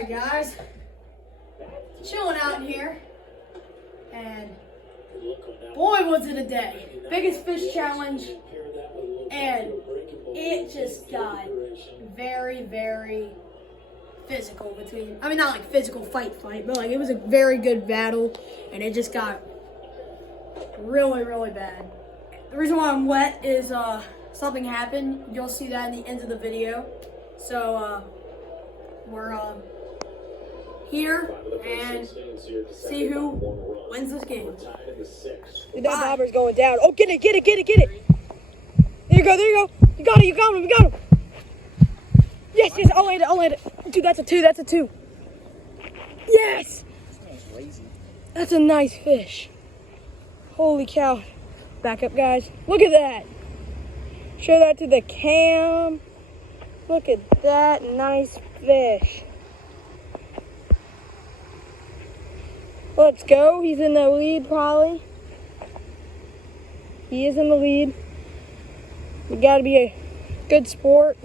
Alright guys, chilling out in here, and boy was it a day. Biggest fish challenge, and it just got very, very physical between, I mean not like physical fight, but like it was a very good battle, and it just got really, really bad. The reason why I'm wet is something happened. You'll see that in the end of the video. So we're here and see who wins this game. Dude, that bobber's going down. Oh, get it. There you go. You got him. Yes, I'll land it. Dude, that's a two. Yes! That's a nice fish. Holy cow. Back up, guys. Look at that. Show that to the cam. Look at that nice fish. Let's go. He's in the lead, probably. He is in the lead. We got to be a good sport.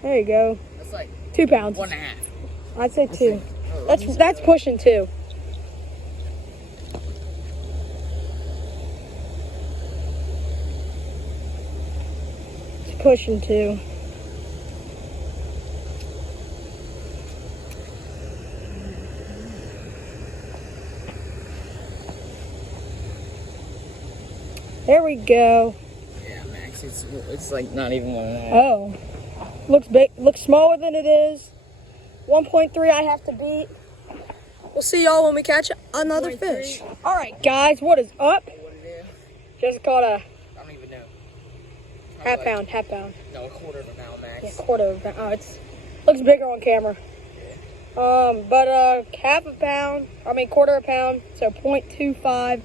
There you go. That's like 2 pounds. 1.5. I'd say 2. That's pushing 2. It's pushing 2. There we go. Yeah, Max, it's like not even 1.5. Oh, looks big. Looks smaller than it is. 1.3 I have to beat. We'll see y'all when we catch another fish. All right, guys, what is up? What it is? Just caught a I don't even know. half pound. No, a quarter of a pound, Max. Yeah, quarter of a pound. Oh, it's looks bigger on camera. But half a pound. I mean quarter of a pound. So 0.25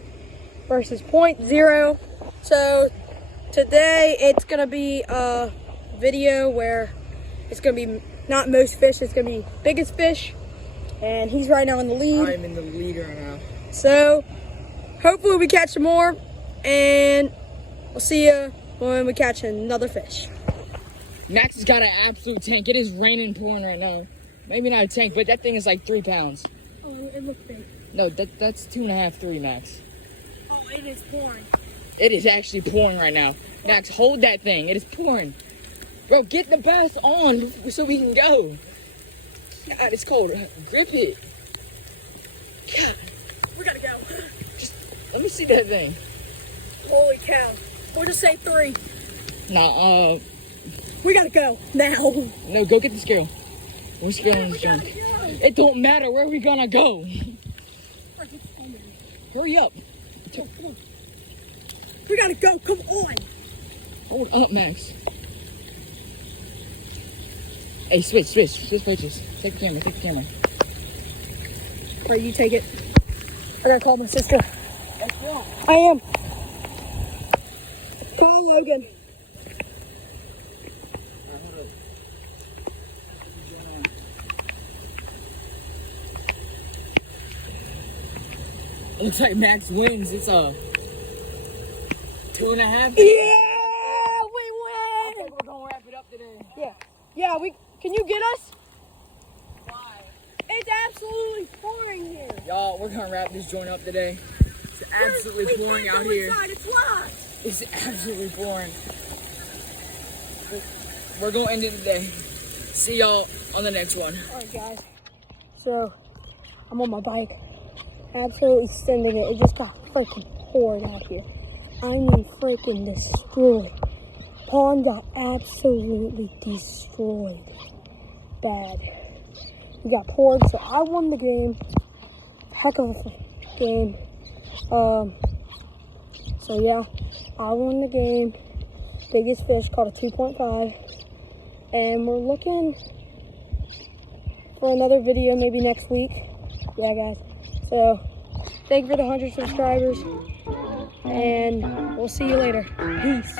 versus 0.0. So today it's gonna be a video where it's gonna be not most fish, it's gonna be biggest fish, and he's right now in the lead. I'm in the lead right now. So hopefully we catch some more, and we'll see you when we catch another fish. Max has got an absolute tank. It is raining pouring right now. Maybe not a tank, but that thing is like 3 pounds. Oh, it looks big. No, that's 2.5, 3, Max. Oh, it is pouring. It is actually pouring right now. Max, hold that thing. It is pouring. Bro, get the bass on so we can go. God, it's cold. Grip it. God, We gotta go. just let me see that thing. Holy cow. We'll just say 3. Nah, We gotta go now. no, go get the scale. We're scaling this junk. It don't matter. Where are we gonna go? Hurry up. We gotta go. Come on. Hold up, Max. Hey, switch places. Take the camera. All right, you take it. I gotta call my sister. Let's go. I am. Call Logan. Looks like Max wins. It's a 2.5. Yeah, we win. Okay, we're gonna wrap it up today. Yeah. Can you get us? Why? It's absolutely pouring here. Y'all, we're gonna wrap this joint up today. It's absolutely pouring out here. It's locked. It's absolutely pouring. We're gonna end it today. See y'all on the next one. All right, guys. So I'm on my bike, absolutely sending it. It just got freaking poured out here. I mean, freaking destroyed. Pond got absolutely destroyed. Bad. We got poured, so I won the game. Heck of a game. So yeah, I won the game. Biggest fish caught a 2.5. And we're looking for another video maybe next week. Yeah, guys. So thank you for the 100 subscribers. And we'll see you later. Peace.